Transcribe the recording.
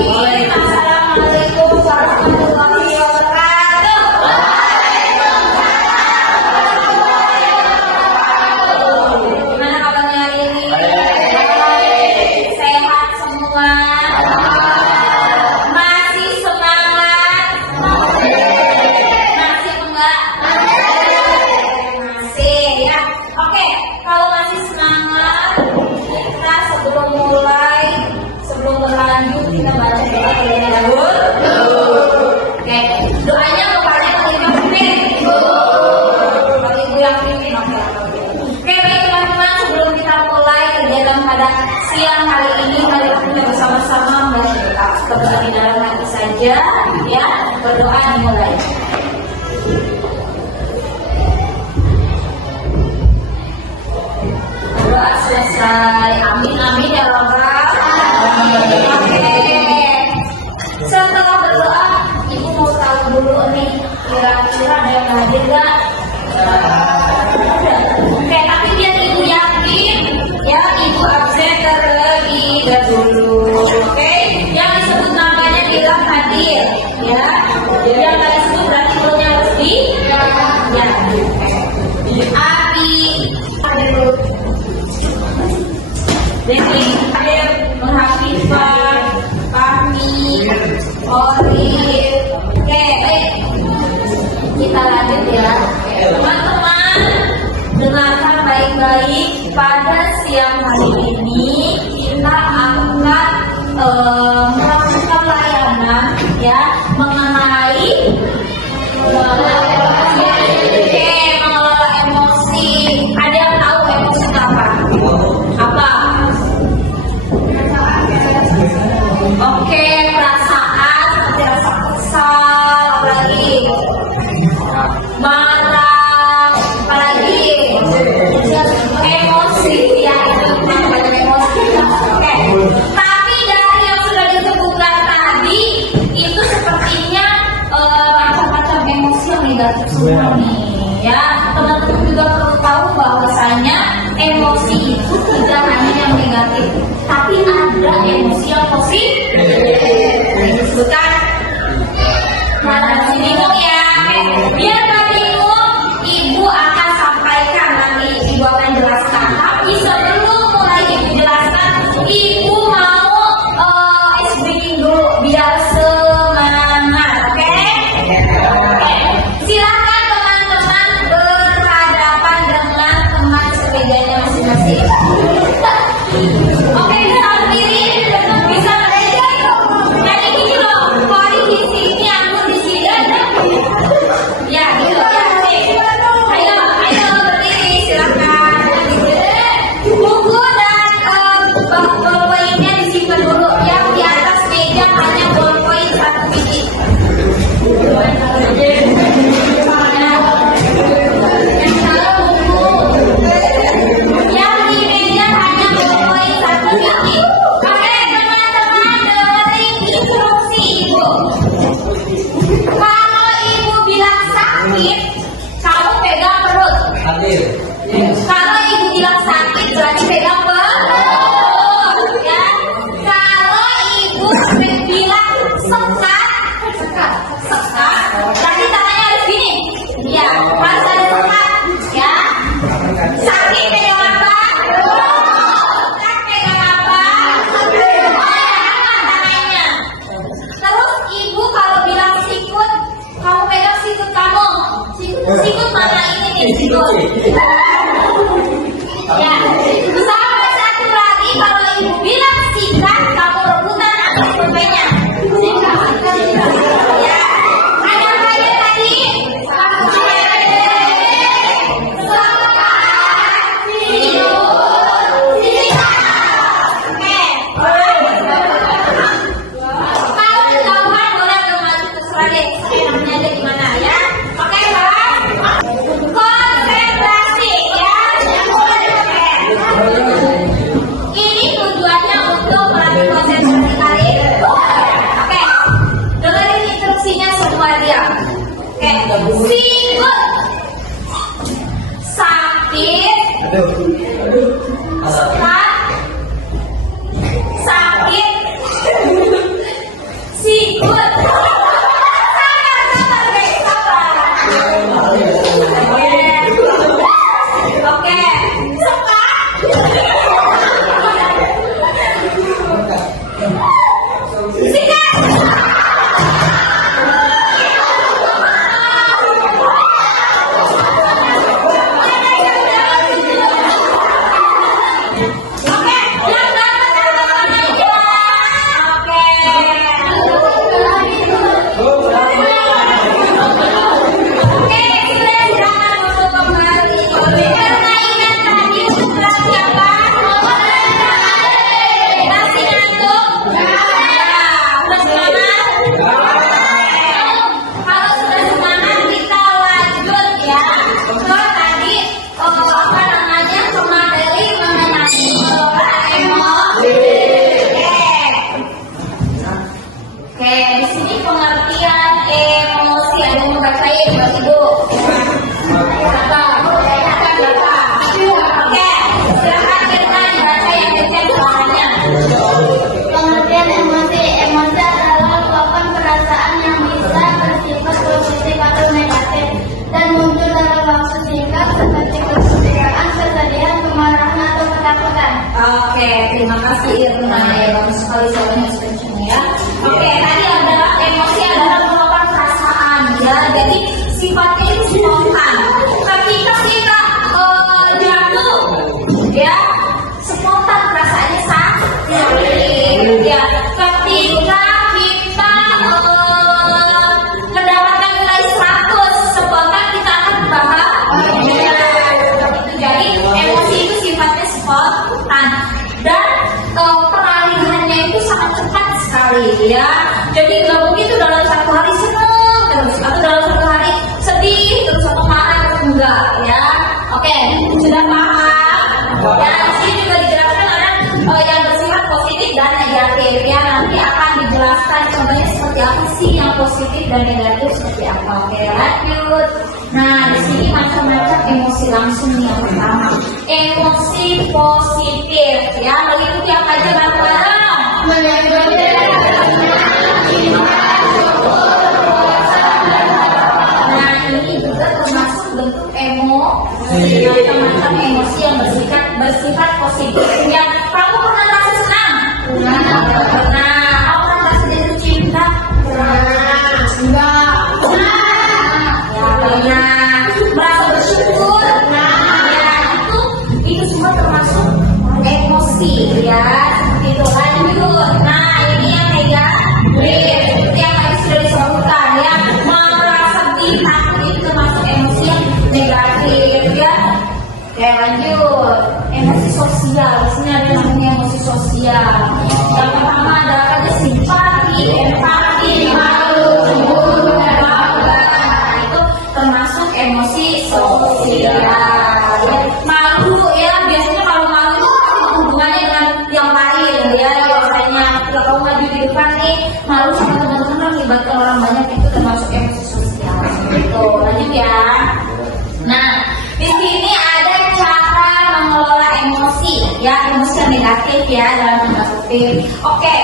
Assalamualaikum warahmatullahi wabarakatuh. Gimana kabarnya hari ini? Sehat semua? Masih semangat? Masih enggak? Masih ya. Oke, kalau masih semangat, kita sebelum berlanjut kita baca doa terlebih dahulu. Oke, doanya lupanya 5 menit. Bagi ibu yang pimpin, oke. Oke, baik teman-teman, sebelum kita mulai kegiatan pada siang hari ini, mari kita bersama-sama membaca doa. Kita bisa di dalam hati saja, ya. Berdoa dimulai. Doa selesai. Amin amin ya Rabbal. Oke. Setelah berdoa, ibu mau tahu dulu nih kira-kira ada yang hadir nggak? Oke, tapi biar ibu yakin, ya ibu absen terlebih dahulu. Oke, yang disebut namanya bilang hadir, ya. Yang nggak disebut berarti belum harus di, ya. Abi hadir dulu. Jadi hadir menghafifah kami Orif. Oke, baik. Kita lanjut ya. Teman-teman, dengarkan baik-baik. Pada siang hari ini kita akan melakukan layanan ya mengenai mengelola emosi. Ada yang tahu emosi apa? Apa? Oke, perasaan seperti rasa kesal, apalagi marah, apalagi emosi, ya itu banyak emosi. Oke, tapi dari yang sudah disebutkan tadi itu sepertinya macam-macam emosi yang negatif semua nih, ya. Teman-teman juga perlu tahu bahwasanya emosi itu tidak hanya yang negatif, tapi ada emosi yang positif. Disebutkan. Nah, bingung ya. Biar gak bingung, ibu akan sampaikan nanti, ibu akan jelaskan. Tapi sebelum mulai ibu jelaskan, ibu mau speaking dulu biar semangat, oke? Oke. Silakan teman-teman berhadapan dengan teman sepedanya masing-masing. Oke, bisa berdiri, bisa berdiri. Jadi gini loh, kori di sini, aku di sini. Ya, gitu ya. Ayo berdiri, silakan. Buku dan ballpointnya disimpan dulu. Yang di atas meja hanya ballpoint 1 biji. Yang salah buku. Yang di meja hanya ballpoint 1 biji. Oke, teman-teman, dengerin instruksi ibu. Kalau ibu bilang sakit, kamu pegang perut. Kalau ibu bilang sakit, berarti pegang perut, ya. Kalau ibu bilang sekat, berarti tangannya harus gini. Ya, harus ada sekat, ya. Sakit pegang apa? Sekat pegang apa? Tangannya. Terus ibu kalau bilang sikut, kamu pegang sikut kamu. Sikut mana ini nih? Sikut. Ya. Sama satu lagi, kalau ibu bilang sikat, kamu rebutan atas pulpennya. Ya. Ada apa aja tadi? Kalau kejauhan boleh agak maju terserah deh. Enaknya aja gimana ya? Oke, Pak? Konsentrasi ya. Ini tujuannya untuk melatih konsentrasi kalian. Oke. Dengerin instruksinya semua dia. Oke. Sikut. Sakit. Sekat. Sakit. Oke, terima kasih Irna ya, bagus sekali soalnya expression ya. Oke, tadi adalah emosi adalah merupakan perasaan ya, jadi sifatnya itu spontan. Ketika kita jatuh ya, spontan perasaannya sakit ya. Ketika kita mendapatkan nilai 100, spontan kita akan bahagia. Jadi emosi itu sifatnya spontan dan peralihannya itu sangat cepat sekali ya. Jadi nggak mungkin itu dalam satu hari senang terus atau dalam satu hari sedih terus atau marah terus enggak ya. Oke, sudah paham? Ya, di sini juga dijelaskan ada yang bersifat positif dan negatif ya. Nanti akan dijelaskan contohnya seperti apa sih yang positif dan negatif seperti apa. Oke, lanjut. Nah, di sini macam-macam emosi langsung nih. Yang pertama, emosi positif ya. Mengikuti apa aja bareng-bareng? Nah, ini juga termasuk bentuk emosi, macam-macam emosi yang bersifat positif. Ya, kamu pernah merasa senang? Pernah. Kamu pernah merasa jatuh cinta? Pernah. Enggak. Pernah. Merasa bersyukur? Ya, itu semua termasuk emosi ya. Seperti itu. Lanjut. Nah, ini yang negatif. Seperti yang tadi sudah disebutkan ya. Merasa takut itu termasuk emosi yang negatif ya. Oke, lanjut. Emosi sosial. Di sini ada namanya emosi sosial. Yang pertama adalah ada simpati, empati, malu, cemburu, dan bangga. Itu termasuk emosi sosial. Ya. Malu ya, biasanya kalau malu itu hubungannya dengan yang lain ya. Biasanya kalau maju di depan nih, malu sama teman-teman melibatkan orang banyak, itu termasuk emosi sosial. Itu lanjut ya. Nah, di sini ada cara mengelola emosi ya, emosi yang negatif ya dalam tanda kutip. Oke,